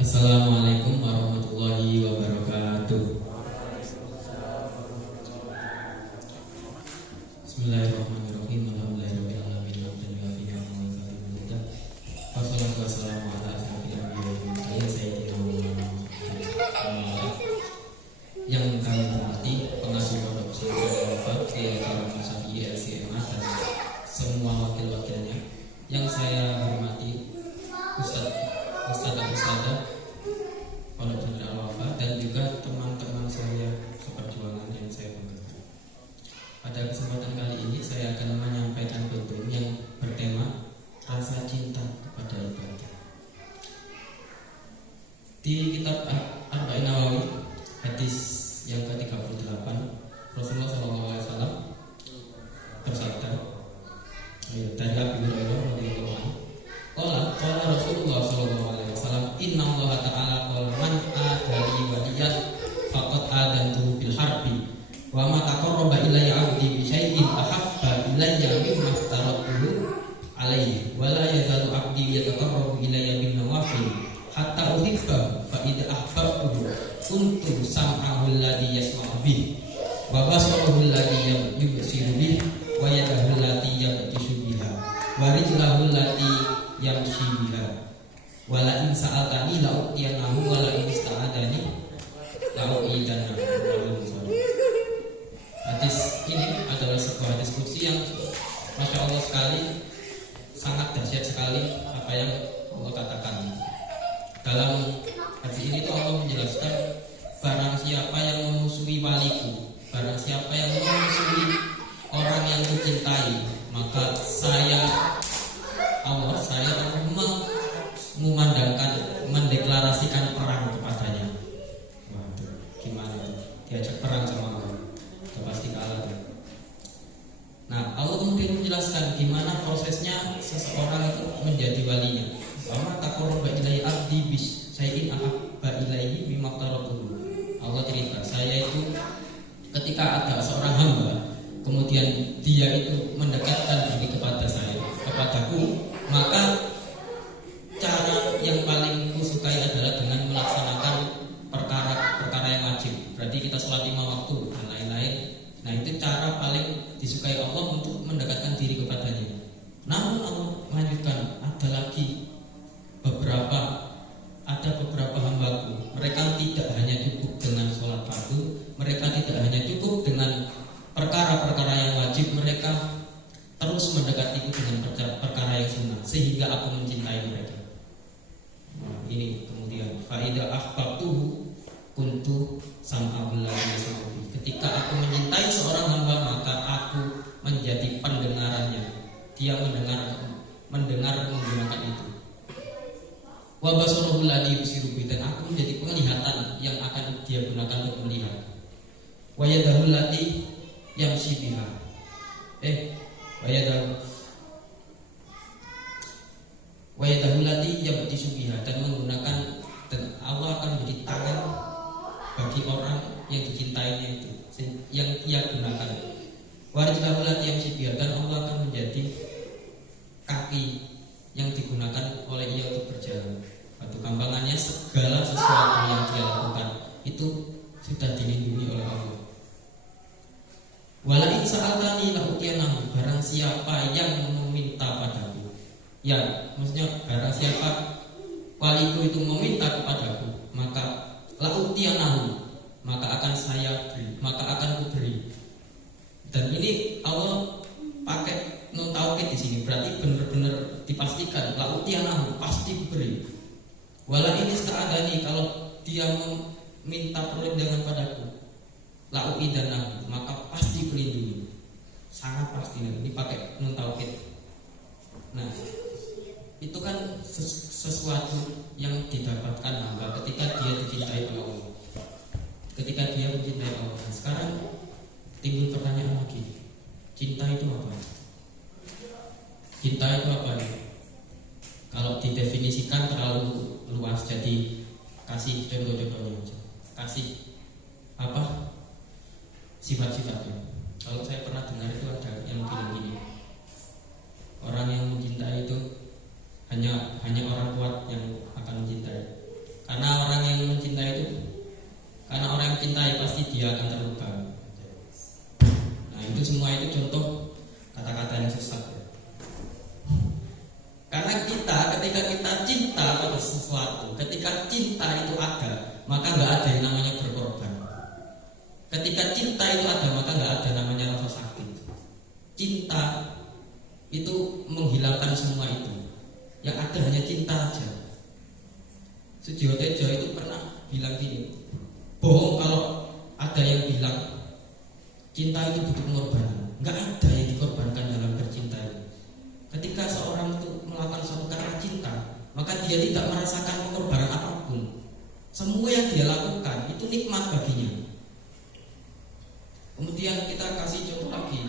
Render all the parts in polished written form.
Assalamualaikum warahmatullahi wabarakatuh. Bismillahirrahmanirrahim. Alhamdulillahirabbil alamin. Wassalatu wassalamu ala asyrofil anbiya'i wal mursalin sayyidina Muhammad. Yang kami hormati pengasuh pondok pesantren Al-Wafa, Kiai Karam Masaki LCMA dan semua wakil-wakilnya. Yang saya hormati Ustadzah Pondok Pesantren Al-Wafa dan juga teman-teman saya seperjuangan yang saya banggakan. Pada kesempatan kali ini saya akan menyampaikan kultum yang bertema rasa cinta kepada ibadah. Di kitab Arba'in Nawawi hadis yang ke-38 Rasulullah SAW bersabda dari Abu Hurairah radhiyallahu anhu, qala Rasulullah SAW, inna Allah ta'ala qala man adali waliyan faqad adantuhu bil harbi wa ma taqarraba ilayya 'abdi bi syai'in ahabba ilayya mimma aftaratuhu alaihi wa la yazalu 'abdi yataqarrabu ilayya bin nawafil hatta uhibba fa idza ahbabtuhu kuntu sam'ahu alladhi yasma'u bih wa basarahu alladhi yubsiru bih wa yadahu allati yabtishu biha wa rijlahu allati yamshi biha wala in sa'altani la u'tiyanahu wala in ista'adani la u'idanahu. Hadis ini adalah sebuah hadis qudsi yang Masya Allah sekali, sangat dahsyat sekali apa yang Allah katakan. Dalam hadis ini tuh Allah menjelaskan, barang siapa yang memusuhi waliku, barang siapa yang memusuhi orang yang kucintai, maka Allah memandangkan, mendeklarasikan perang kepadanya. Waduh, gimana itu? Diajak perang sama Allah, udah pasti kalah tuh. Nah, Allah kemudian menjelaskan gimana prosesnya seseorang itu menjadi walinya. Wa taqarraba ilayya 'abdi bis syai'in ahabba ilayhi mimma aftaratuhu. Allah cerita, saya itu ketika ada seorang hamba, kemudian dia itu mendekatkan diri kepada saya, kepadaku, maka cara yang paling kusukai adalah dengan melaksanakan perkara yang wajib. Berarti kita sholat 5 waktu dan lain-lain. Nah, itu cara paling disukai Allah untuk mendekatkan diri kepadanya. Namun Allah melanjutkan, ada beberapa hambaku, mereka tidak hanya cukup dengan sholat fardu, mereka tidak hanya cukup dengan perkara-perkara yang wajib, mereka terus mendekatiku dengan perkara yang sunnah, sehingga aku mencintai mereka. Nah, ini kemudian faida ahbabtuhu kuntu sam'ahul ladzi yasma'u bihi. Ketika aku mencintai seorang hamba, maka aku menjadi pendengarannya. Dia mendengar menggunakan itu. Wa basarahu ladzi yubsiru bihi, dan aku menjadi penglihatan yang akan dia gunakan untuk melihat. Wa yadahu allati yamshi biha. Wa yadahu allati yabtishu biha, dan menggunakan, dan Allah akan menjadi tangan bagi orang yang dicintainya itu, yang ia gunakan. Wa rijlahu allati yamshi biha, dan Allah akan menjadi kaki yang digunakan oleh ia untuk berjalan. Batu kambangannya, segala sesuatu yang dia lakukan itu sudah dilindungi oleh Allah. Wala in sa'altani la utiyanahu, barang siapa yang meminta padaku, ya maksudnya barang siapa waliku itu meminta kepadaku, maka la utiyanahu, maka akan saya beri, maka akan kuberi. Dan ini Allah pakai nun taukid di sini, berarti benar-benar dipastikan la utiyanahu, pasti kuberi. Wala in ista'adani, kalau dia meminta perlindungan padaku, la uidanahu, maka pasti pelindungi. Sangat pasti, ini pakai nun taukid. Nah, itu kan sesuatu yang didapatkan hamba ketika dia dicintai oleh Allah, ketika dia mencintai Allah. Nah, sekarang timbul pertanyaan lagi, Cinta itu apa? Cinta itu apa? Kalau didefinisikan terlalu luas, jadi kasih contoh-contohnya aja. Kasih apa? Sifat-sifatnya. Kalau saya pernah dengar itu ada yang bilang gini, orang yang mencintai itu hanya orang kuat yang akan mencintai. Karena orang yang mencintai itu, karena orang yang mencintai pasti dia akan terluka. Nah itu semua itu contoh kata-kata yang sesat. Karena kita ketika kita cinta pada sesuatu, ketika cinta itu ada, maka nggak ada yang namanya berkorban. Ketika cinta itu ada, maka nggak ada namanya rasa sakit. Cinta itu menghilangkan semua itu. Yang ada hanya cinta aja. Sujiwo Tejo itu pernah bilang gini, bohong kalau ada yang bilang cinta itu butuh pengorbanan. Nggak ada yang dikorbankan dalam bercinta itu. Ketika seorang itu melakukan suatu karena cinta, maka dia tidak merasakan pengorbanan apapun. Semua yang dia lakukan itu nikmat baginya. Kemudian kita kasih contoh lagi,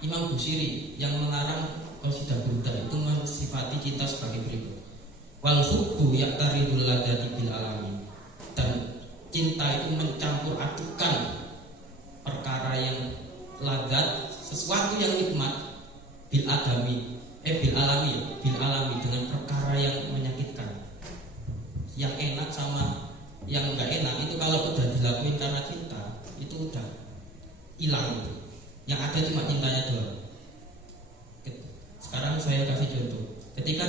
Imam Busiri yang mengarang qasidah burda itu mensifati cinta sebagai berikut. Wal hubbu yaqtaridul ladati bil alami. Dan cinta itu mencampur adukan perkara yang ladat, sesuatu yang nikmat, bil alami dengan perkara yang menyakitkan. Yang enak sama yang enggak enak itu kalau udah dilakuin karena cinta, itu udah hilang itu. Yang ada cuma cintanya doang. Sekarang saya kasih contoh. Ketika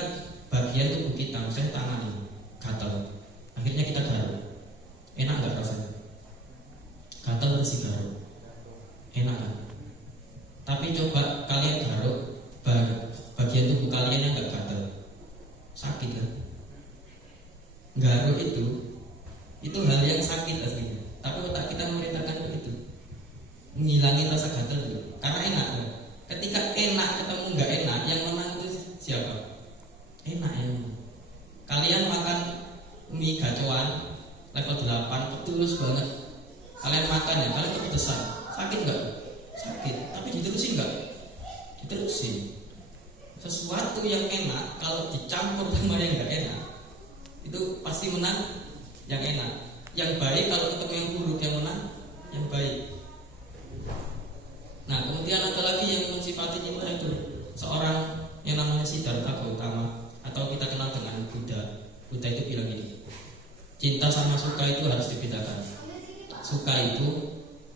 bagian tubuh kita, misalnya tangan ini gatal, akhirnya kita garuk, enak nggak rasanya? Gatal terus garuk, enak kan? Tapi coba kalian garuk bagian tubuh kalian yang nggak gatal, sakit kan? Garuk itu hal yang sakit aslinya. Tapi otak kita memerintahkan itu, menghilangin rasa gatal dulu, karena enak kan? Ketika enak ketemu nggak enak, yang menang itu siapa? Enak ya. Kalian makan mie gacoan level 8 tulus banget. Kalian makan ya, kalian kepedesan. Sakit enggak? Sakit. Tapi diterusin enggak? Diterusin. Sesuatu yang enak kalau dicampur sama yang enggak enak, itu pasti menang yang enak. Yang baik kalau ketemu yang buruk, yang menang yang baik. Nah, kemudian ada lagi yang mensifati cinta itu seorang yang namanya Siddhartha Gautama, atau kita kenal dengan Buddha. Buddha itu bilang gini, cinta sama suka itu harus dibedakan. Suka itu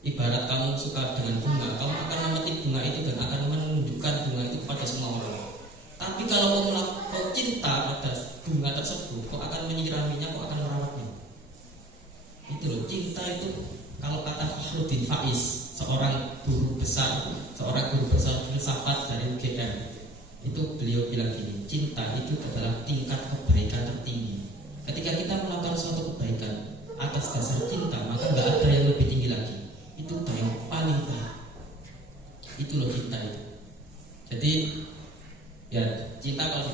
ibarat kamu suka dengan bunga, kamu akan memetik bunga itu dan akan menunjukkan bunga itu kepada semua orang. Tapi kalau kau cinta pada bunga tersebut, kau akan menyiraminya, kau akan merawatnya. Itu loh, cinta itu kalau kata Fakhruddin Faiz, seorang guru besar filsafat dari UGM, itu beliau bilang gini, cinta itu adalah tingkat kebaikan tertinggi. Ketika kita melakukan suatu kebaikan atas dasar cinta, maka nggak ada yang lebih tinggi lagi. Itu yang paling baik. Itu loh cinta itu. Jadi ya cinta kalau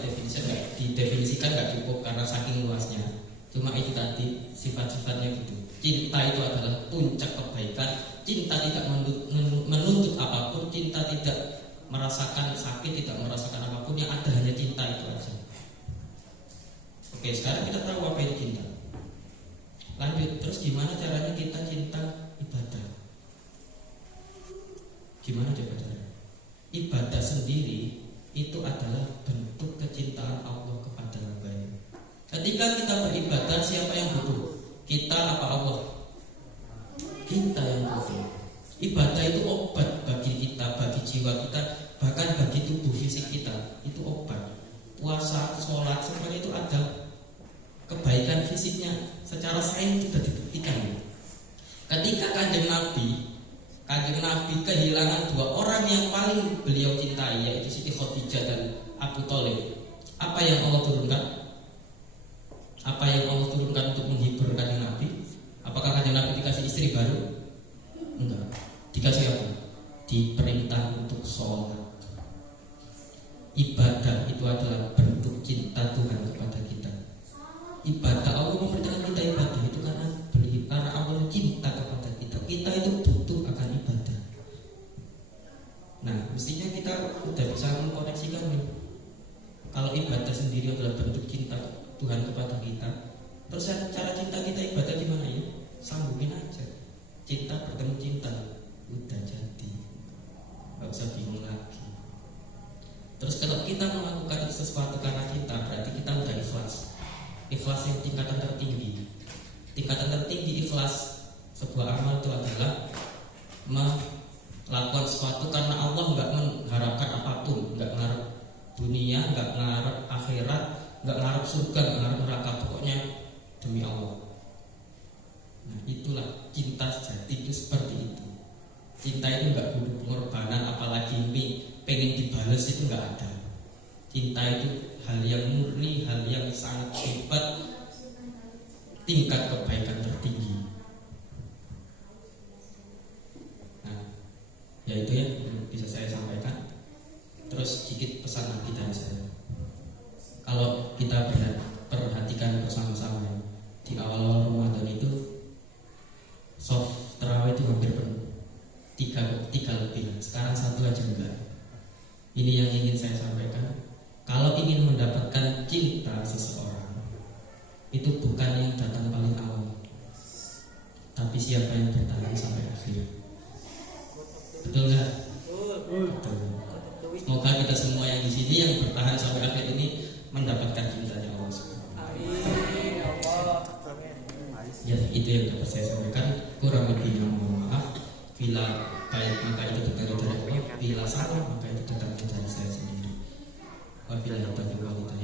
didefinisikan nggak cukup karena saking luasnya. Cuma itu tadi sifat-sifatnya gitu. Cinta itu adalah puncak kebaikan. Cinta tidak menuntut apapun. Cinta tidak merasakan sakit, tidak merasakan apapun. Yang ada hanya cinta itu aja. Oke, sekarang kita tahu apa itu cinta. Lanjut, terus gimana caranya kita cinta ibadah? Gimana coba caranya? Ibadah sendiri itu adalah bentuk kecintaan Allah kepada hamba-Nya. Ketika kita beribadah, siapa yang butuh? Kita apa Allah? Kita yang butuh. Ibadah itu obat bagi kita, bagi jiwa kita, bahkan bagi tubuh fisik kita. Itu obat. Puasa, sholat, semuanya itu ada kebaikan fisiknya. Secara sains sudah dibuktikan. Ketika Kanjeng Nabi kehilangan dua orang yang paling beliau cintai, yaitu Siti Khadijah dan Abu Thalib. Apa yang Allah turunkan? Apa yang Allah turunkan untuk menghibur Kanjeng Nabi? Apakah Kanjeng Nabi dikasih istri baru? Enggak. Dikasih apa? Diperintah untuk sholat. Ibadah itu adalah bentuk cinta Tuhan kepada kita. Ibadah, Allah memerintahkan kita ibadah itu karena Allah cinta kepada kita. Kita itu butuh akan ibadah. Nah, mestinya kita udah bisa mengkoneksikan nih. Kalau ibadah sendiri adalah bentuk cinta Tuhan kepada kita, terus cara cinta kita ibadah gimana ya? Sambungin aja. Cinta bertemu cinta, udah jadi. Gak usah bingung lagi. Terus kalau kita melakukan sesuatu karena cinta, berarti kita udah ikhlas. Ikhlas yang tingkatan tertinggi. Tingkatan tertinggi ikhlas sebuah amal itu adalah melakukan sesuatu karena Allah, nggak mengharapkan apapun, nggak ngarep dunia, nggak ngarep akhirat, nggak ngarep surga, nggak ngarep neraka, pokoknya demi Allah. Nah, itulah cinta sejati itu seperti itu. Cinta itu nggak butuh pengorbanan, apalagi pengen dibales, itu nggak ada. Cinta itu hal yang murni, hal yang sangat hebat, tingkat kebaikan tertinggi. Nah, ya itu ya yang bisa saya sampaikan. Terus sedikit pesan lagi dari saya. Kalau kita perhatikan bersama-sama ya, di awal-awal Ramadan itu soft terawih itu hampir penuh, tiga lebih. Sekarang satu aja enggak. Ini yang ingin saya sampaikan. Kalau ingin mendapatkan cinta seseorang, itu bukan yang datang paling awal, tapi siapa yang bertahan sampai akhir. Betul nggak? Betul. Semoga kita semua yang di sini yang bertahan sampai akhir ini mendapatkan cintanya Allah SWT. Ya, itu yang dapat saya sampaikan. Kurang lebihnya mohon maaf. Bila baik maka itu datang dari Allah, bila salah maka itu datang dari saya sendiri. Wabillahi taufiq wal hidayah.